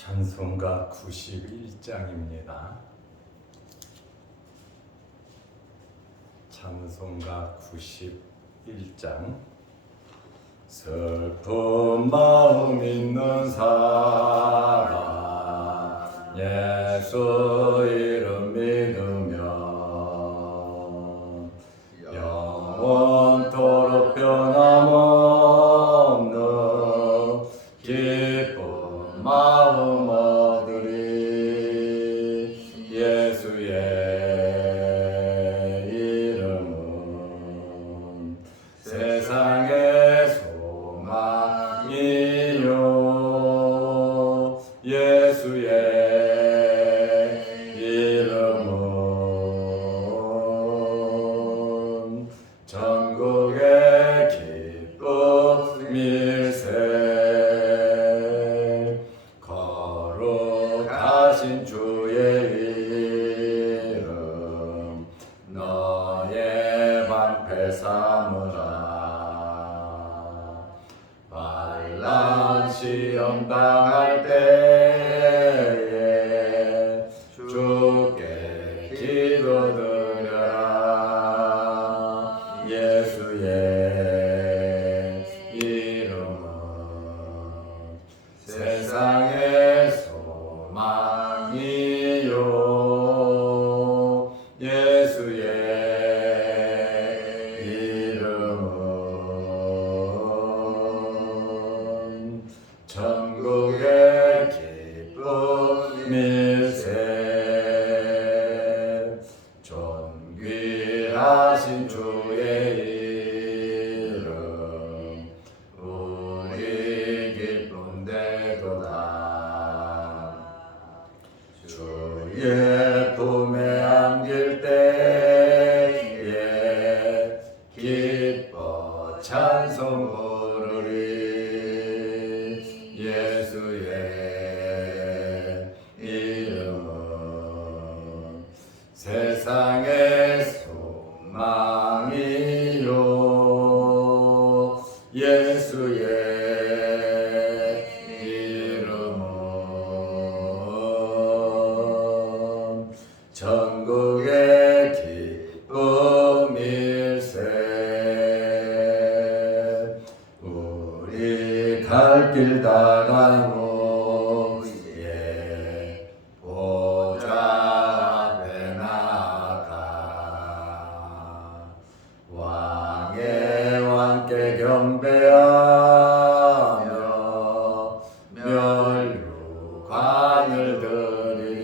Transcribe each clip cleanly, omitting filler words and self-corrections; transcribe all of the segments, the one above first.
찬송가 91장입니다. 찬송가 91장. 슬픈 마음 있는 사람 예수 이름 믿으면 영원토록 변함없는 기쁜 마음 얻으리. 예수의 이름은 세상의 소망이요. 예수의 이름은 전국의 기쁨일세. 거룩하신 주의 이름 너의 방패 삼으라. 환난 시험 당할 때에 주께 기도드려라. 예수의 이름은 세상의 소망이요. 예수의 이름은 전국의 기쁨일세. 존귀하신 주의 이름 우리 기쁜데도다. 주의 품에 안길 때에 기뻐 찬송 부르리. 예수의 이름은 세상의 소망이요. 예수의 이름은 전국의 기쁨일세. 우리 갈 길 다가고 보좌 앞에 나가 왕의 왕께 경배하며 멸류관을 드리리.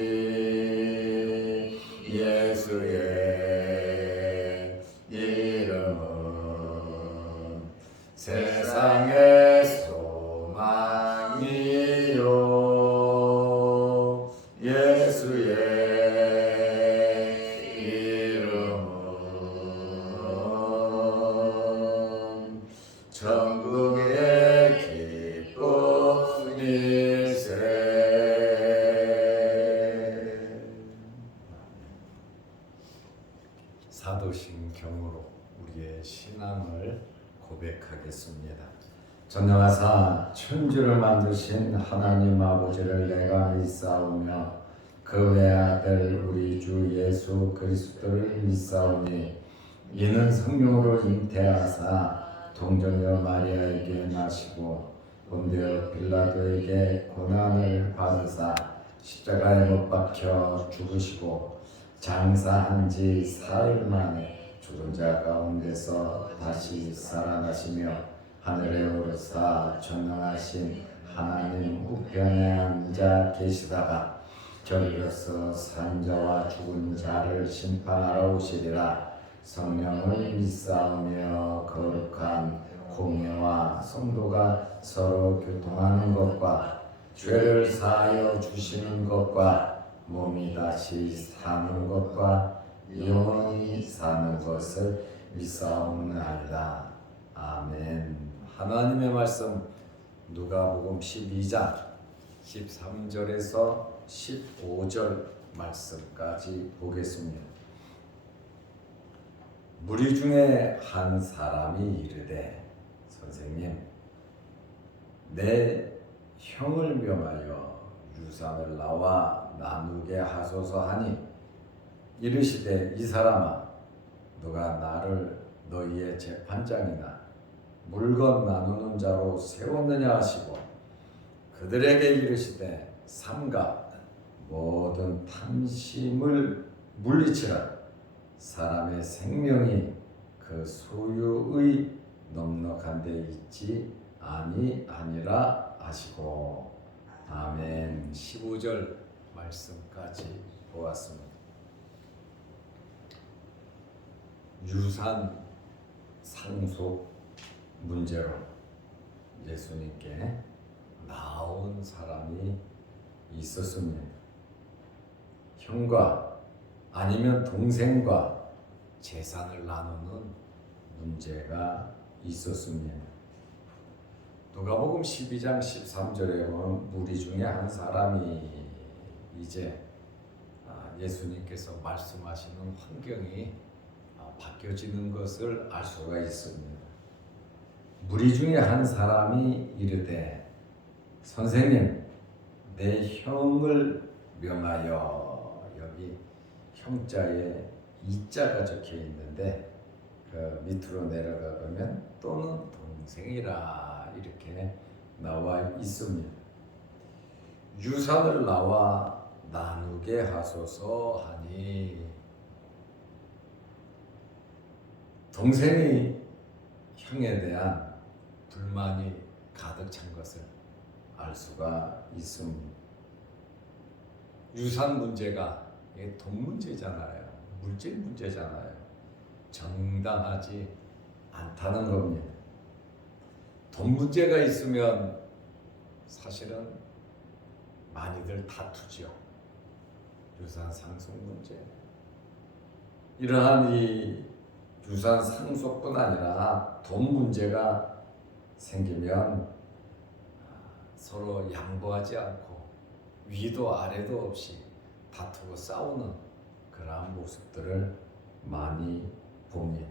예수의 이름은 세상의 소망이요. 예수의 이름은 전국의 기쁨일세. 사도신경으로 우리의 신앙을 고백하겠습니다. 전능하사 천주를 만드신 하나님 아버지를 내가 믿사오며 그 외아들 우리 주 예수 그리스도를 믿사오니 이는 성령으로 잉태하사 동정녀 마리아에게 나시고 본디오 빌라도에게 고난을 받으사 십자가에 못 박혀 죽으시고 장사한 지 사흘 만에 죽은 자 가운데서 다시 살아나시며 하늘에 오르사 전능하신 하나님 우편에 앉아 계시다가 저리로서 산 자와 죽은 자를 심판하러 오시리라. 성령을 믿사오며 거룩한 공예와 성도가 서로 교통하는 것과 죄를 사하여 주시는 것과 몸이 다시 사는 것과 영원히 사는 것을 믿사옵나이다. 아멘. 하나님의 말씀 누가복음 12장 13절에서 15절 말씀까지 보겠습니다. 무리 중에 한 사람이 이르되 선생님 내 형을 명하여 유산을 나와 나누게 하소서 하니 이르시되 이 사람아 누가 나를 너희의 재판장이나 물건 나누는 자로 세웠느냐 하시고 그들에게 이르시되 삼가 모든 탐심을 물리치라. 사람의 생명이 그 소유의 넉넉한 데 있지 아니하니라 하시고. 아멘. 15절 말씀까지 보았습니다. 유산 상속 문제로 예수님께 나온 사람이 있었습니다. 형과 아니면 동생과 재산을 나누는 문제가 있었습니다. 누가복음 12장 13절에 보면 무리 중에 한 사람이 이제 예수님께서 말씀하시는 환경이 바뀌어지는 것을 알 수가 있습니다. 무리 중에 한 사람이 이르되 선생님 내 형을 명하여. 여기 형자에 이자가 적혀 있는데 그 밑으로 내려가 보면 또는 동생이라 이렇게 나와 있습니다. 유산을 나와 나누게 하소서 하니 동생이 형에 대한 불만이 가득 찬 것을 알 수가 있습니다. 유산 문제가 돈 문제잖아요. 물질 문제잖아요. 정당하지 않다는 겁니다. 돈 문제가 있으면 사실은 많이들 다투죠. 유산 상속 문제. 이러한 이 유산 상속뿐 아니라 돈 문제가 생기면 서로 양보하지 않고 위도 아래도 없이 다투고 싸우는 그러한 모습들을 많이 봅니다.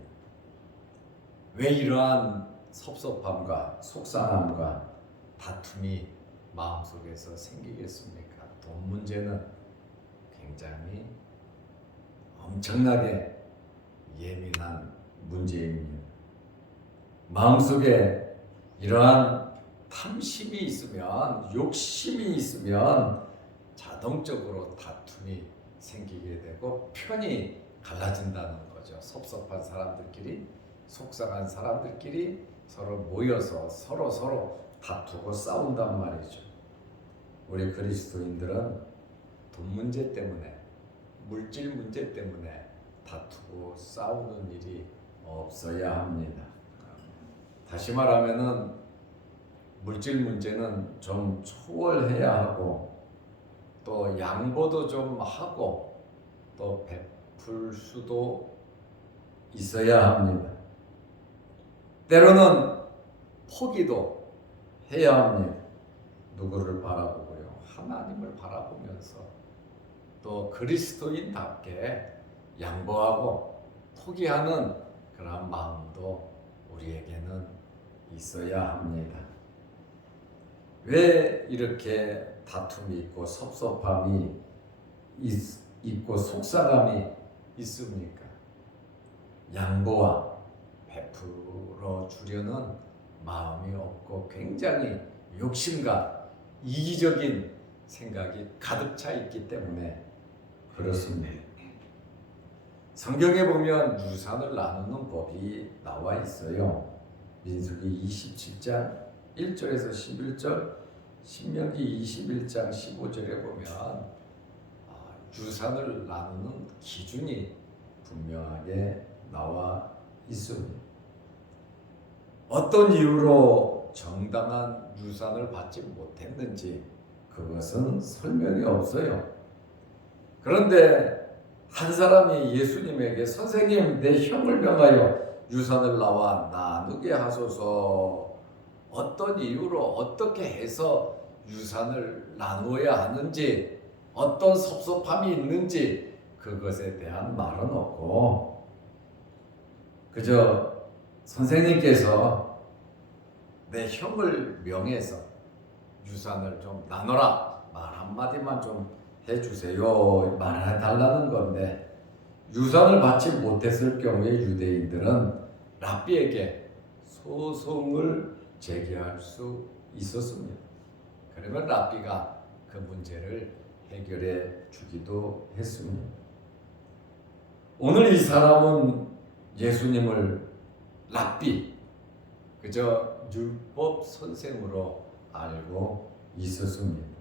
왜 이러한 섭섭함과 속상함과 다툼이 마음속에서 생기겠습니까? 돈 문제는 굉장히 엄청나게 예민한 문제입니다. 마음속에 이러한 탐심이 있으면, 욕심이 있으면 자동적으로 다툼이 생기게 되고 편이 갈라진다는 거죠. 섭섭한 사람들끼리, 속상한 사람들끼리 서로 모여서 서로 다투고 싸운단 말이죠. 우리 그리스도인들은 돈 문제 때문에, 물질 문제 때문에 다투고 싸우는 일이 없어야 합니다. 다시 말하면은 물질 문제는 좀 초월해야 하고 또 양보도 좀 하고 또 베풀 수도 있어야 합니다. 때로는 포기도 해야 합니다. 누구를 바라보고요? 하나님을 바라보면서 또 그리스도인답게 양보하고 포기하는 그런 마음도 우리에게는 있어야 합니다. 왜 이렇게 다툼이 있고 섭섭함이 있고 속상함이 있습니까? 양보와 베풀어 주려는 마음이 없고 굉장히 욕심과 이기적인 생각이 가득 차 있기 때문에 그렇습니다. 성경에 보면 유산을 나누는 법이 나와 있어요. 민수기 27장 1절에서 11절, 신명기 21장 15절에 보면 유산을 나누는 기준이 분명하게 나와 있습니다. 어떤 이유로 정당한 유산을 받지 못했는지 그것은 설명이 없어요. 그런데 한 사람이 예수님에게 선생님 내 형을 명하여 유산을 나와 나누게 하소서. 어떤 이유로 어떻게 해서 유산을 나누어야 하는지 어떤 섭섭함이 있는지 그것에 대한 말은 없고 그저 선생님께서 내 형을 명해서 유산을 좀 나눠라 말 한마디만 좀 해주세요. 말해달라는 건데 유산을 받지 못했을 경우에 유대인들은 랍비에게 소송을 제기할 수 있었습니다. 그러면 랍비가 그 문제를 해결해 주기도 했습니다. 오늘 이 사람은 예수님을 랍비, 그저 율법 선생으로 알고 있었습니다.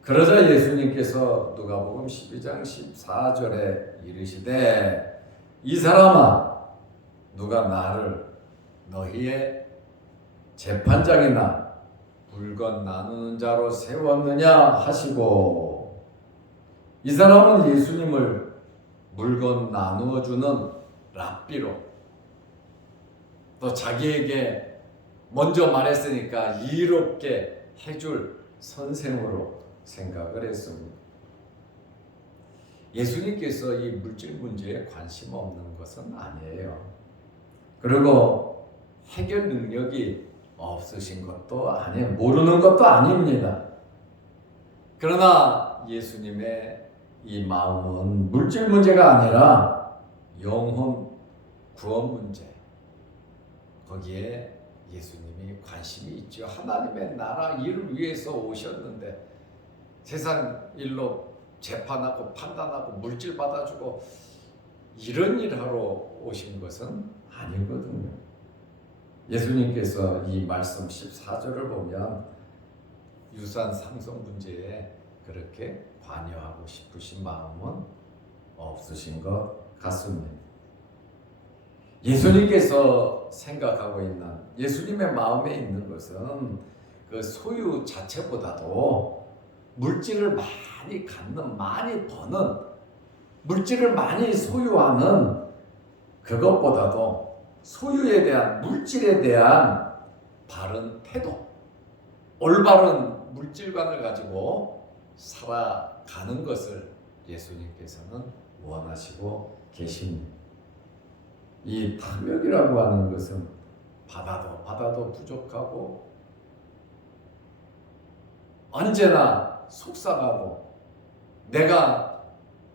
그러자 예수님께서 누가복음 12장 14절에 이르시되 이 사람아 누가 나를 너희의 재판장이나 물건 나누는 자로 세웠느냐 하시고, 이 사람은 예수님을 물건 나누어 주는 랍비로, 또 자기에게 먼저 말했으니까 이롭게 해줄 선생으로 생각을 했습니다. 예수님께서 이 물질 문제에 관심 없는 것은 아니에요. 그리고 해결 능력이 없으신 것도 아니에요. 모르는 것도 아닙니다. 그러나 예수님의 이 마음은 물질 문제가 아니라 영혼 구원 문제, 거기에 예수님이 관심이 있죠. 하나님의 나라 일을 위해서 오셨는데 세상 일로 재판하고 판단하고 물질 받아주고 이런 일 하러 오신 것은 아니거든요. 예수님께서 이 말씀 14절을 보면 유산 상속 문제에 그렇게 관여하고 싶으신 마음은 없으신 것 같습니다. 예수님께서 생각하고 있는, 예수님의 마음에 있는 것은 그 소유 자체보다도 물질을 많이 갖는, 많이 버는, 물질을 많이 소유하는 그것보다도 소유에 대한, 물질에 대한 바른 태도, 올바른 물질관을 가지고 살아가는 것을 예수님께서는 원하시고 계십니다. 이 탐욕이라고 하는 것은 받아도 부족하고 언제나 속상하고 내가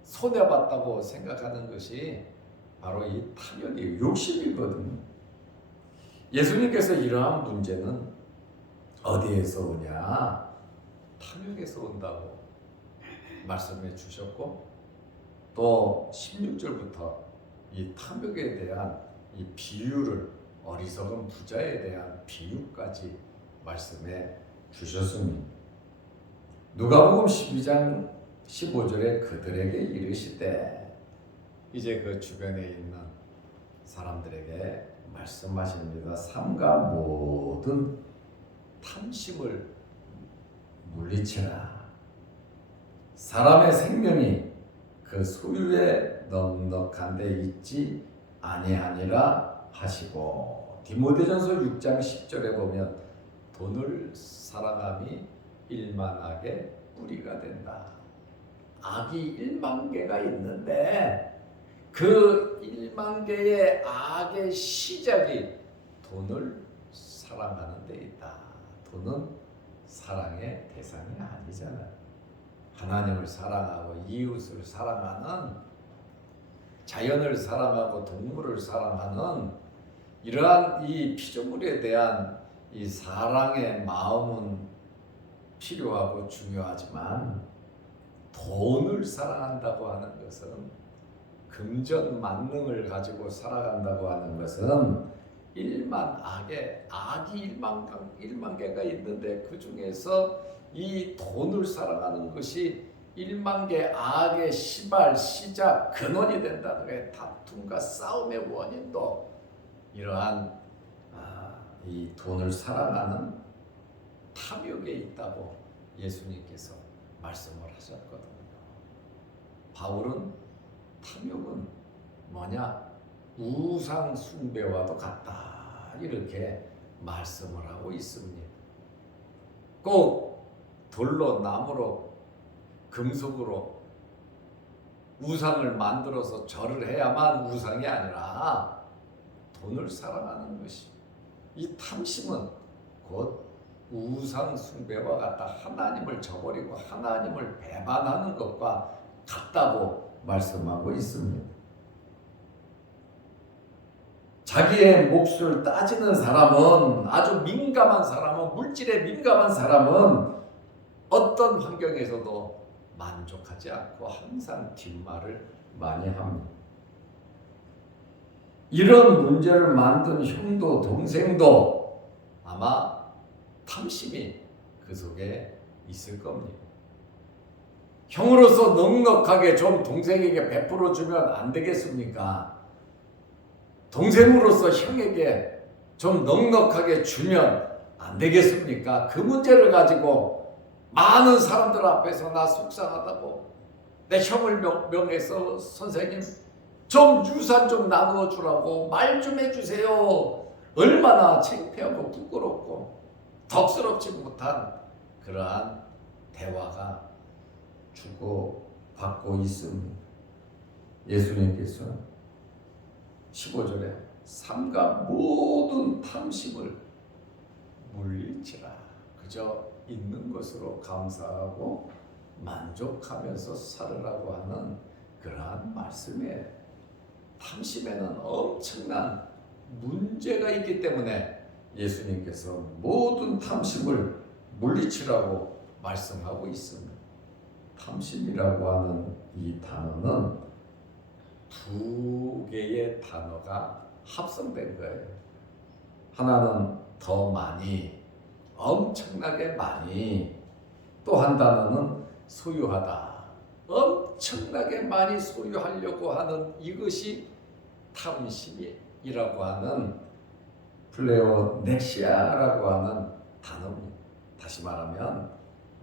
손해봤다고 생각하는 것이 바로 이 탐욕이에요. 욕심이거든요. 예수님께서 이러한 문제는 어디에서 오냐? 탐욕에서 온다고 말씀해 주셨고, 또 16절부터 이 탐욕에 대한 이 비유를, 어리석은 부자에 대한 비유까지 말씀해 주셨습니다. 누가복음 12장 15절에 그들에게 이르시되, 이제 그 주변에 있는 사람들에게 말씀하십니다. 삼가 모든 탐심을 물리치라. 사람의 생명이 그 소유에 넉넉한 데 있지 아니하니라 하시고, 디모데전서 6장 10절에 보면 돈을 사랑함이 일만악의 뿌리가 된다. 악이 1만 개가 있는데 그 1만 개의 악의 시작이 돈을 사랑하는 데 있다. 돈은 사랑의 대상이 아니잖아요. 하나님을 사랑하고 이웃을 사랑하는, 자연을 사랑하고 동물을 사랑하는 이러한 이 피조물에 대한 이 사랑의 마음은 필요하고 중요하지만, 돈을 사랑한다고 하는 것은, 금전 만능을 가지고 살아간다고 하는 것은 일만 악이 1만 개가 있는데 그 중에서 이 돈을 사랑하는 것이 1만 개 악의 시작, 근원이 된다는 거예요. 다툼과 싸움의 원인도 이러한 이 돈을 사랑하는 탐욕에 있다고 예수님께서 말씀을 하셨거든요. 바울은 탐욕은 뭐냐? 우상 숭배와도 같다, 이렇게 말씀을 하고 있습니다. 꼭 돌로, 나무로, 금속으로 우상을 만들어서 절을 해야만 우상이 아니라 돈을 사랑하는 것이, 이 탐심은 곧 우상 숭배와 같다. 하나님을 저버리고 하나님을 배반하는 것과 같다고 말씀하고 있습니다. 자기의 몫을 따지는 사람은, 아주 민감한 사람은, 물질에 민감한 사람은 어떤 환경에서도 만족하지 않고 항상 뒷말을 많이 합니다. 이런 문제를 만든 형도 동생도 아마 탐심이 그 속에 있을 겁니다. 형으로서 넉넉하게 좀 동생에게 베풀어 주면 안 되겠습니까? 동생으로서 형에게 좀 넉넉하게 주면 안 되겠습니까? 그 문제를 가지고 많은 사람들 앞에서 나 속상하다고, 내 형을 명해서 선생님 좀 유산 좀 나누어 주라고 말 좀 해주세요. 얼마나 창피하고 부끄럽고 덕스럽지 못한 그러한 대화가 주고받고 있습니다. 예수님께서 15절에 삼가 모든 탐심을 물리치라. 그저 있는 것으로 감사하고 만족하면서 살으라고 하는 그러한 말씀에, 탐심에는 엄청난 문제가 있기 때문에 예수님께서 모든 탐심을 물리치라고 말씀하고 있습니다. 탐심이라고 하는 이 단어는 두 개의 단어가 합성된 거예요. 하나는 더 많이, 엄청나게 많이, 또 한 단어는 소유하다, 엄청나게 많이 소유하려고 하는 이것이 탐심이라고 하는 플레오넥시아라고 하는 단어입니다. 다시 말하면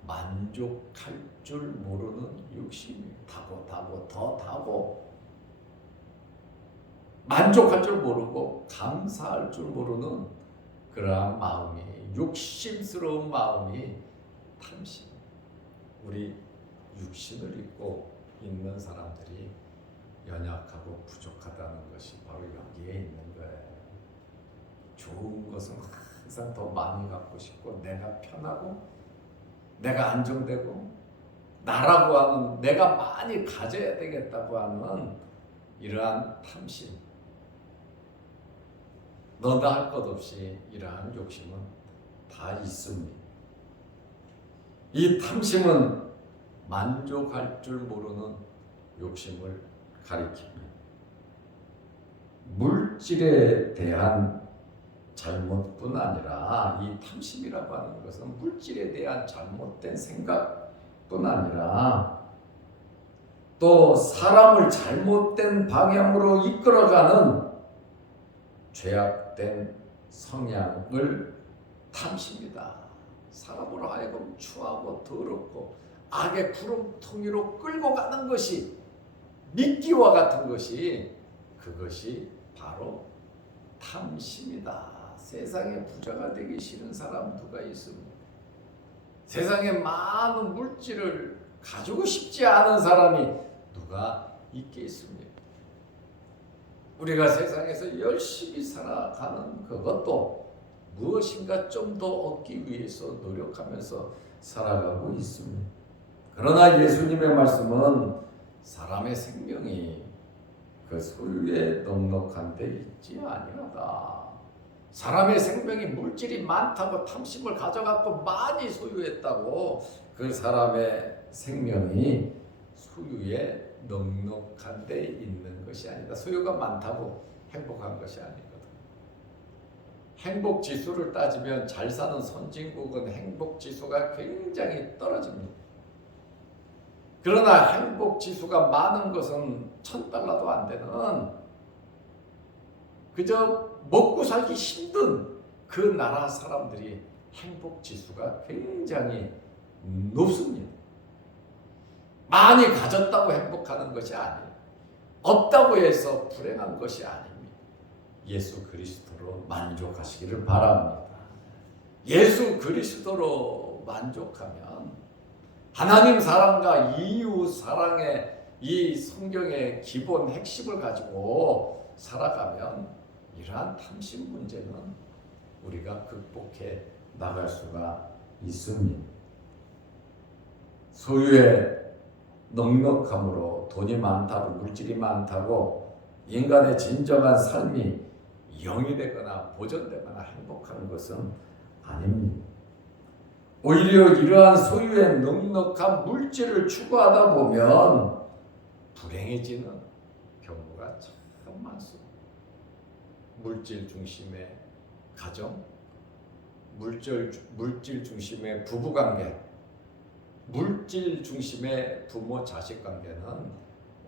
만족할 줄 모르는 욕심이, 다고 더 다고, 만족할 줄 모르고 감사할 줄 모르는 그러한 마음이, 욕심스러운 마음이 탐심. 우리 육신을 입고 있는 사람들이 연약하고 부족하다는 것이 바로 여기에 있는 거예요. 좋은 것은 항상 더 많이 갖고 싶고, 내가 편하고 내가 안정되고 나라고 하는, 내가 많이 가져야 되겠다고 하는 이러한 탐심, 너나 할 것 없이 이러한 욕심은 다 있습니다. 이 탐심은 만족할 줄 모르는 욕심을 가리킵니다. 물질에 대한 잘못뿐 아니라, 이 탐심이라고 하는 것은 물질에 대한 잘못된 생각뿐 아니라 또 사람을 잘못된 방향으로 이끌어가는 죄악된 성향을 탐심이다. 사람으로 하여금 추하고 더럽고 악의 구름통이로 끌고 가는 것이, 미끼와 같은 것이, 그것이 바로 탐심이다. 세상에 부자가 되기 싫은 사람 누가 있습니까? 세상에 많은 물질을 가지고 싶지 않은 사람이 누가 있겠습니까? 우리가 세상에서 열심히 살아가는 그것도 무엇인가 좀 더 얻기 위해서 노력하면서 살아가고 있습니다. 그러나 예수님의 말씀은 사람의 생명이 그 소유에 넉넉한 데 있지 아니하다. 사람의 생명이 물질이 많다고 탐심을 가져갖고 많이 소유했다고 그 사람의 생명이 소유에 넉넉한 데 있는 것이 아니다. 소유가 많다고 행복한 것이 아니거든. 행복 지수를 따지면 잘 사는 선진국은 행복 지수가 굉장히 떨어집니다. 그러나 행복 지수가 많은 것은 $1,000도 안 되는, 그저 먹고 살기 힘든 그 나라 사람들이 행복 지수가 굉장히 높습니다. 많이 가졌다고 행복하는 것이 아니에요. 없다고 해서 불행한 것이 아닙니다. 예수 그리스도로 만족하시기를 바랍니다. 예수 그리스도로 만족하면 하나님 사랑과 이웃 사랑의 이 성경의 기본 핵심을 가지고 살아가면 이러한 탐심 문제는 우리가 극복해 나갈 수가 있습니다. 소유의 넉넉함으로 돈이 많다고 물질이 많다고 인간의 진정한 삶이 영이 되거나 보존되거나 행복한 것은 아닙니다. 오히려 이러한 소유의 넉넉한 물질을 추구하다 보면 불행해지는 경우가 참 많습니다. 물질 중심의 가정, 물질 중심의 부부관계, 물질 중심의 부모 자식 관계는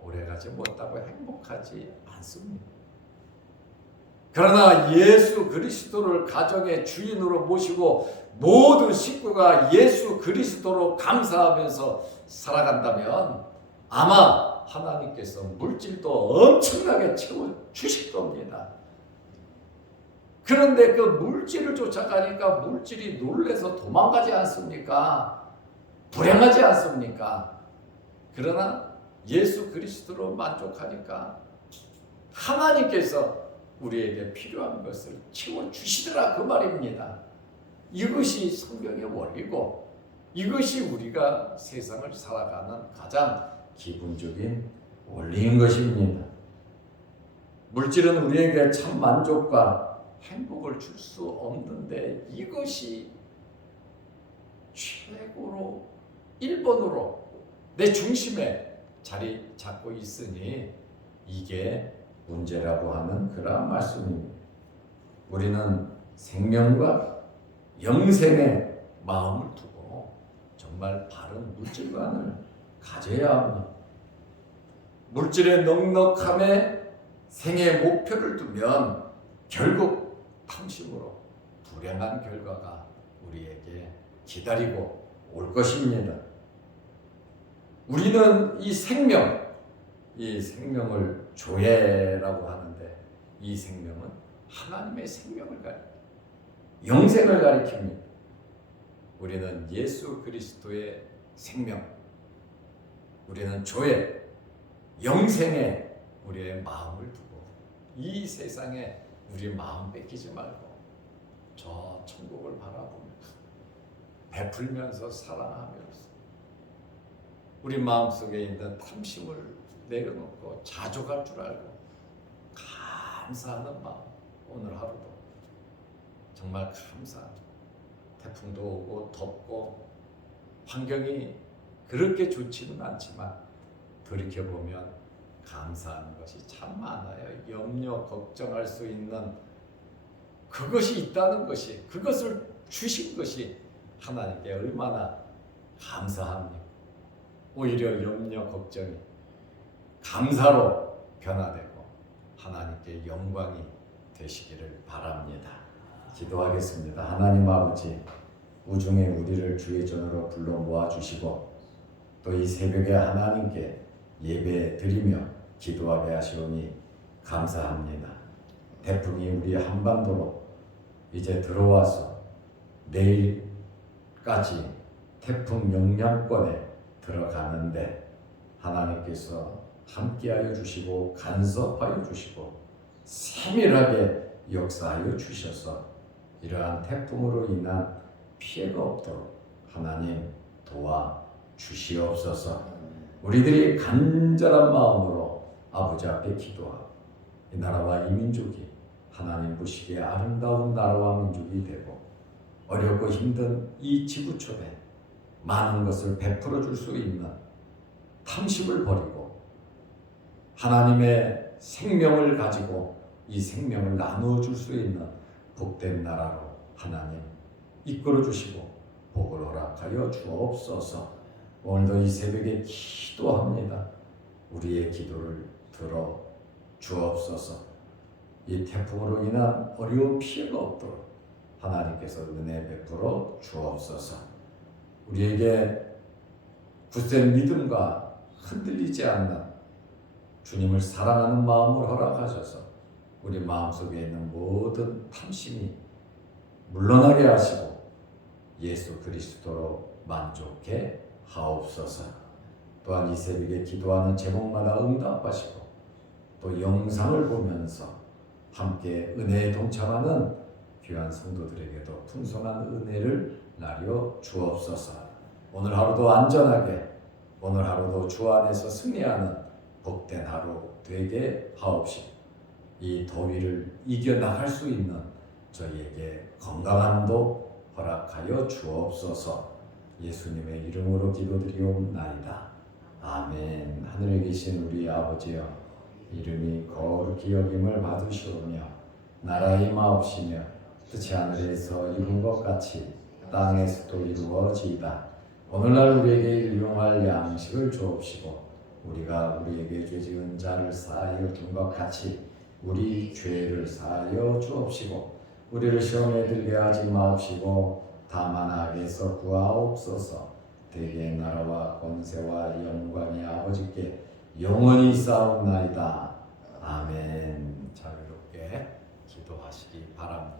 오래가지 못하고 행복하지 않습니다. 그러나 예수 그리스도를 가정의 주인으로 모시고 모든 식구가 예수 그리스도로 감사하면서 살아간다면 아마 하나님께서 물질도 엄청나게 채워주실 겁니다. 그런데 그 물질을 쫓아가니까 물질이 놀래서 도망가지 않습니까? 불행하지 않습니까? 그러나 예수 그리스도로 만족하니까 하나님께서 우리에게 필요한 것을 채워주시더라 그 말입니다. 이것이 성경의 원리고 이것이 우리가 세상을 살아가는 가장 기본적인 원리인 것입니다. 물질은 우리에게 참 만족과 행복을 줄 수 없는데 이것이 최고로 1번으로 내 중심에 자리 잡고 있으니 이게 문제라고 하는 그러한 말씀입니다. 우리는 생명과 영생의 마음을 두고 정말 바른 물질관을 가져야 합니다. 물질의 넉넉함에 생의 목표를 두면 결국 탐심으로 불행한 결과가 우리에게 기다리고 올 것입니다. 우리는 이 생명을 조예라고 하는데 이 생명은 하나님의 생명을 영생을 가리킵니다. 우리는 예수 그리스도의 생명, 우리는 조예, 영생에 우리의 마음을 두고 이 세상에 우리 마음 뺏기지 말고 저 천국을 바라보면서 베풀면서 사랑하면서 우리 마음속에 있는 탐심을 내려놓고 자족할 줄 알고 감사하는 마음, 오늘 하루도 정말 감사한 태풍도 오고 덥고 환경이 그렇게 좋지는 않지만 돌이켜보면 감사하는 것이 참 많아요. 염려, 걱정할 수 있는 그것이 있다는 것이, 그것을 주신 것이 하나님께 얼마나 감사합니까? 오히려 염려, 걱정이 감사로 변화되고 하나님께 영광이 되시기를 바랍니다. 기도하겠습니다. 하나님 아버지, 우중에 우리를 주의 전으로 불러 모아주시고 또 이 새벽에 하나님께 예배 드리며 기도하게 하시오니 감사합니다. 태풍이 우리 한반도로 이제 들어와서 내일까지 태풍 영향권에 들어가는데 하나님께서 함께하여 주시고 간섭하여 주시고 세밀하게 역사하여 주셔서 이러한 태풍으로 인한 피해가 없도록 하나님 도와 주시옵소서. 우리들이 간절한 마음으로 아버지 앞에 기도하고 이 나라와 이 민족이 하나님 보시기에 아름다운 나라와 민족이 되고 어렵고 힘든 이 지구촌에 많은 것을 베풀어 줄 수 있는 탐심을 버리고 하나님의 생명을 가지고 이 생명을 나누어 줄 수 있는 복된 나라로 하나님 이끌어 주시고 복을 허락하여 주옵소서. 오늘도 이 새벽에 기도합니다. 우리의 기도를 들어 주옵소서. 이 태풍으로 인한 어려운 피해가 없도록 하나님께서 은혜 베풀어 주옵소서. 우리에게 굳센 믿음과 흔들리지 않는 주님을 사랑하는 마음을 허락하셔서 우리 마음속에 있는 모든 탐심이 물러나게 하시고 예수 그리스도로 만족해 하옵소서. 또한 이 새벽에 기도하는 제목마다 응답하시고 또 영상을 보면서 함께 은혜에 동참하는 귀한 성도들에게도 풍성한 은혜를 나려 주옵소서. 오늘 하루도 안전하게, 오늘 하루도 주 안에서 승리하는 복된 하루 되게 하옵시고, 이 더위를 이겨나갈 수 있는 저희에게 건강함도 허락하여 주옵소서. 예수님의 이름으로 기도드리옵나이다. 아멘. 하늘에 계신 우리 아버지여, 이름이 거룩히 여김을 받으시오며 나라의 임하옵시며 뜻이 하늘에서 이룬 것 같이 땅에서도 이루어지이다. 오늘날 우리에게 일용할 양식을 주옵시고, 우리가 우리에게 죄 지은 자를 사하여 준 것 같이 우리 죄를 사하여 주옵시고, 우리를 시험에 들게 하지 마옵시고 다만 악에서 구하옵소서. 대개의 나라와 권세와 영광이 아버지께 영원히 있사옵나이다. 아멘. 자유롭게 기도하시기 바랍니다.